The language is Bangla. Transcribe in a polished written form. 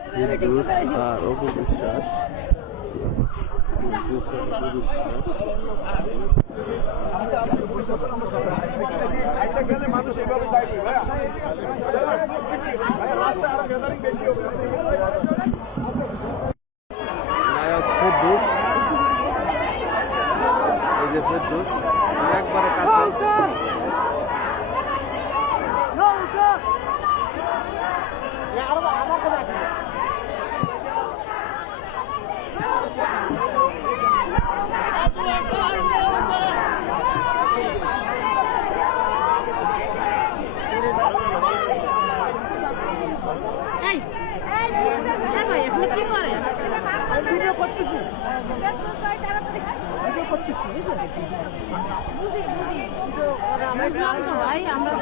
ফেরদৌস আর অপু বিশ্বাস। মানুষ এইভাবে যায়নি ভাইয়া, রাস্তায় আরো গ্যাদারিং বেশি হবে। নায়ক ফেরদৌস, এই যে ফেরদৌস একবারে কাছে। ভাই আমরা